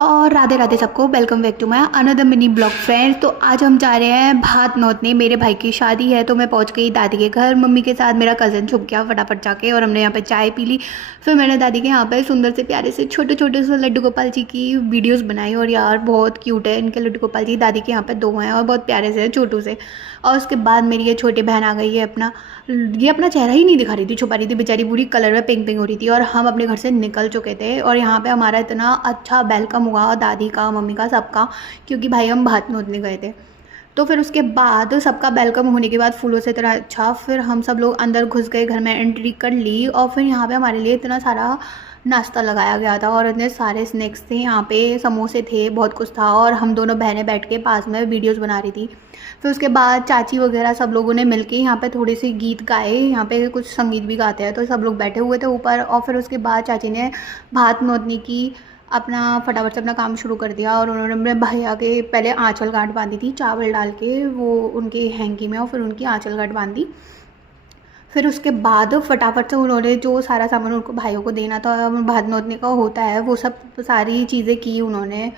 और राधे राधे सबको, welcome back to my another mini blog friends. तो आज हम जा रहे हैं भात नौतने। मेरे भाई की शादी है तो मैं पहुंच गई दादी के घर मम्मी के साथ। मेरा कज़न छुप गया फटाफट जाके और हमने यहाँ पे चाय पी ली। फिर मैंने दादी के यहाँ पे सुंदर से प्यारे से छोटे छोटे से लड्डू गोपाल जी की वीडियोस बनाई। और यार बहुत क्यूट है इनके लड्डू गोपाल जी। दादी के यहाँ पे दो हैं और बहुत प्यारे से छोटू से। और उसके बाद मेरी ये छोटी बहन आ गई है। ये अपना चेहरा ही नहीं दिखा रही थी, छुपा रही थी बेचारी, पूरी कलर में पिंक पिंक हो रही थी। और हम अपने घर से निकल चुके थे और यहाँ पे हमारा इतना अच्छा वेलकम हुआ, दादी का, मम्मी का, सबका, क्योंकि भाई हम भात नोतने गए थे। तो फिर उसके बाद सबका वेलकम होने के बाद फूलों से इतना अच्छा, फिर हम सब लोग अंदर घुस गए, घर में एंट्री कर ली। और फिर यहाँ पे हमारे लिए इतना सारा नाश्ता लगाया गया था और इतने सारे स्नैक्स थे, यहाँ पे समोसे थे, बहुत कुछ था। और हम दोनों बहनें बैठ के पास में वीडियोस बना रही थी। फिर उसके बाद चाची वगैरह सब लोगों ने मिलके यहाँ पे थोड़े से गीत गाए। यहाँ पे कुछ संगीत भी गाते हैं तो सब लोग बैठे हुए थे ऊपर। और फिर उसके बाद चाची ने भात नोतने की अपना फटाफट से अपना काम शुरू कर दिया। और उन्होंने अपने भैया के पहले आंचल गांठ बांधी थी चावल डाल के, वो उनके हैंकी में, और फिर उनकी आंचल गांठ बांधी। फिर उसके बाद फटाफट से उन्होंने जो सारा सामान उनको भाइयों को देना था, भात नोतने का होता है, वो सब सारी चीज़ें की उन्होंने।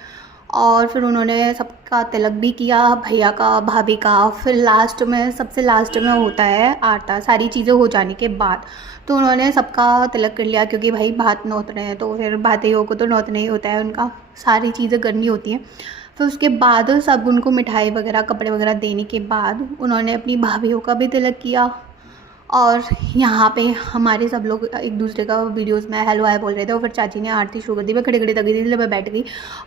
और फिर उन्होंने सबका तिलक भी किया, भैया का, भाभी का। फिर लास्ट में, सबसे लास्ट में होता है आटा, सारी चीज़ें हो जाने के बाद। तो उन्होंने सबका तिलक कर लिया क्योंकि भाई भात नोत रहे हैं तो फिर भाइयों को तो नोतना ही होता है, उनका सारी चीज़ें करनी होती हैं। फिर उसके बाद सब उनको मिठाई वगैरह, कपड़े वगैरह देने के बाद उन्होंने अपनी भाभीयों का भी तिलक किया। और यहाँ पे हमारे सब लोग एक दूसरे का वीडियोस में हेलो हाय बोल रहे थे। और फिर चाची ने आरती शुरू कर दी। मैं खड़े खड़े तक थी, मैं बैठ गई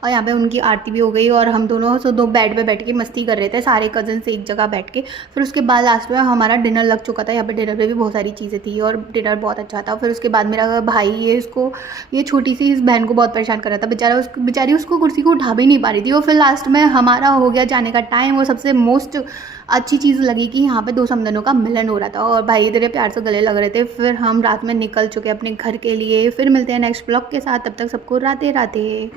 और यहाँ पे उनकी आरती भी हो गई। और हम दोनों दो बेड पे बैठ के मस्ती कर रहे थे, सारे कज़न से एक जगह बैठ के। फिर उसके बाद लास्ट में हमारा डिनर लग चुका था। यहाँ पे डिनर में भी बहुत सारी चीज़ें थी और डिनर बहुत अच्छा था। फिर उसके बाद मेरा भाई, ये छोटी सी इस बहन को बहुत परेशान कर रहा था, बेचारी उसको कुर्सी को उठा भी नहीं पा रही थी। और फिर लास्ट में हमारा हो गया जाने का टाइम। वो सबसे मोस्ट अच्छी चीज़ लगी कि यहाँ पे दो समंदरों का मिलन हो रहा था और भाई इतने प्यार से गले लग रहे थे। फिर हम रात में निकल चुके अपने घर के लिए। फिर मिलते हैं नेक्स्ट ब्लॉग के साथ, तब तक सबको राधे राधे।